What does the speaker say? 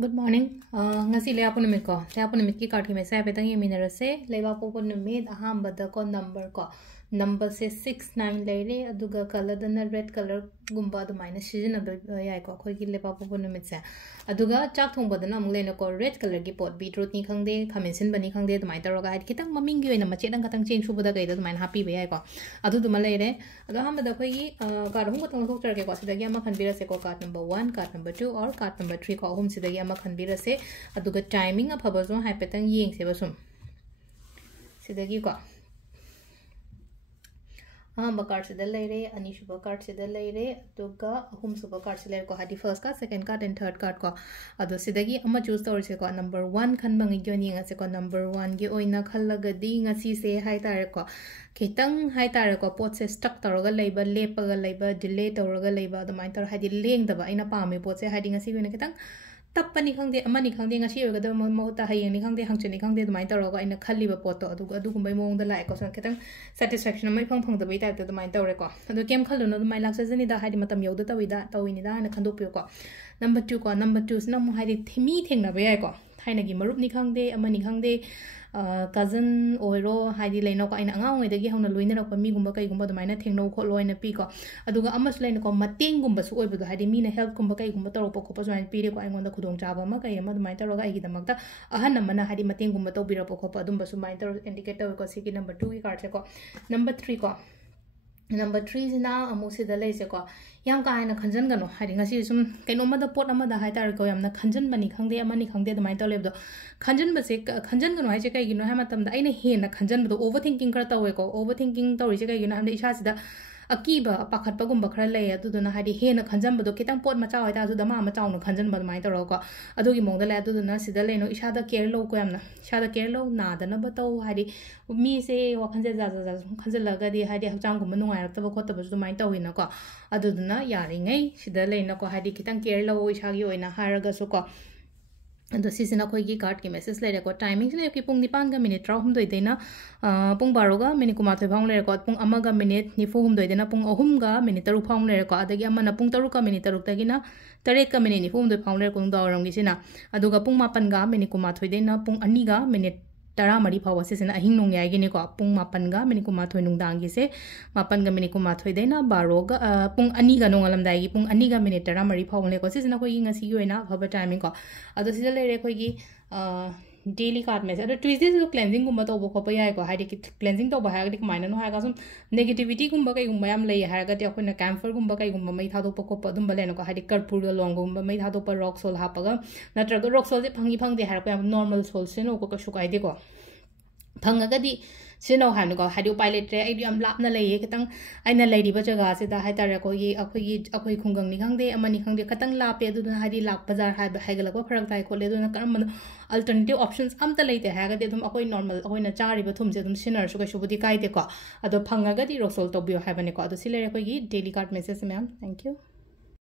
Good morning. Ngasi leapu numit ko. Leapu numit ki card ki message pe tang yeminara se leapu numit ahambada ko number ko. Number se 69 leire aduga color dana red color gumba du minus season yai ko khoi ki leapu numit se. Aduga chak thong badana amule na ko red color ki pot beetroot ni khangde khaminsin bani khangde du mai taroga hai kitang maming gi oina mache dang katang change subada kai du mai happy be yai ko. Adu du malaire adu ahambada khoi ki card hum ko tong thok char ke ko sidagi ama khanbira se ko card number 1 card number 2 or card number 3 ko hum sidagi ama khanbira se aduga timing a phabazo haipetang yeng se basum sidagi ko ahamba card sida leire ani shuba card sida leire aduga ahum suba card sida leire ko hadi first card second card and third card ko adu sidagi ama choose tor se ko number 1 khanbangi gyoni nga se ko number 1 gi oina khallagadi ngasi se hai tare ko kitang hai tare ko pot se stuck toroga leiba lepaga leiba delay toroga leiba adumai tor hadi lengdaba aina pame pot se hadi ngasi gina kitang tapani khangde amani khangde ngasi yoga mauta hayeng ni khangde hangcheni khangde dumai toroga ina khalliba poto adu gumbai mong da lai ko so kitang satisfaction mai phang da bai ta dumai tore ko adu kem khaluna dumai laksa jani da hadi matam yoda tawini da na khandok pyo ko number 2 sna mu hadi thimi thengna ba yai ko thaina gi marup ni khangde amani khangde cousin oiro hadi leino ko aina anga ngoi dagi hauna loina rak mi gumba kai gumba damaina thengno kho loina pi ko aduga amas leino ko mateng gumba su oibu hadi mi na help gumba kai gumba toro ko pa join pi re ko aingonda khudong chaba ma kai ma damaina toro ga igi damakta ahan mana hadi mateng gumba to bira ko pa adum basu main toro indicator ko siki number 2 ki card se ko number 3 ko number 3 sina amusi da lei se ko yam ka aina khanjan gano hadi ngasi sum kaino ma da pot ama da hai tar ko yamna khanjan bani khangde amani khangde da mai to lebdo khanjan ba se khanjan gano hai che kai gino ha matam da aina he na khanjan ba overthinking kar tawe ko overthinking tawri che kai gino amne isha sida akiba pakhat pagum bakra lei adu duna hadi he na khanjan ba do kitang pot ma chaw ta su da ma chaw no khanjan ba mai to ro ko adu gi mong da le adu duna sida le no isha da care lo ko yamna isha da care lo na da na ba to hadi mi se wa khanjal za khanjal la ga di hadi hachang gum nu ngai rak ta ba khot ta ba su mai to wi na ko adu duna yari ngai sida le na ko hadi kitang care lo isha gi oina haraga su ko ado sisina khoi gi card ki message le ko timing le ki pung 9 ga minute 3 doi deina pung 12 ga minute kuma thoi phang le ko pung 1 ga minute ni 4 doi deina pung 3 ga minute 3 phang le ko adagi amana pung 3 ga minute 3 tagina 3 ga minute ni 4 doi phang le ko dawram gi sina aduga pung 9 ga minute kuma thoi deina pung 2 ga minute tara mari phawa se sina ahing nong yai gi ni ko pung 9 ga minute kuma thoi nung dang gi se 9 ga minute kuma thoi deina 12 ga pung 2 ga nongalam dai gi pung 2 ga minute tara mari phawa le ko se sina ko gi ngasi gi oina phaba timing ko ado sida le re ko gi daily card message ado Tuesday so cleansing gumba to bo khopa yai ko haidi ki cleansing to ba ha ga maina no ha ga sum negativity gumba kai gumba yam lei ha ga ti akhona camphor gumba kai gumba mai thado pa ko pa dum ba le no ko haidi karpur ga long gumba mai thado pa rock salt ha pa ga natra ga rock salt je phangde ha ko normal salt se no ko ka shukai de ko phanga ga di sino han ko hadi upai letre ai am lap na lei kitang aina lei ba jaga se da hai tar ko yi akhoi khungang ni khangde amani khangde katang la pe du hadi lak bazar ha ba haigal ko pharak tai ko le du na karam alternative options am ta leite ha ga de dum akhoi normal akhoi na chari ba thum se dum sinar su ka shubudi kai de ko ado phanga ga di rosol to bio ha bane ko ado sile ko yi daily card message ma'am thank you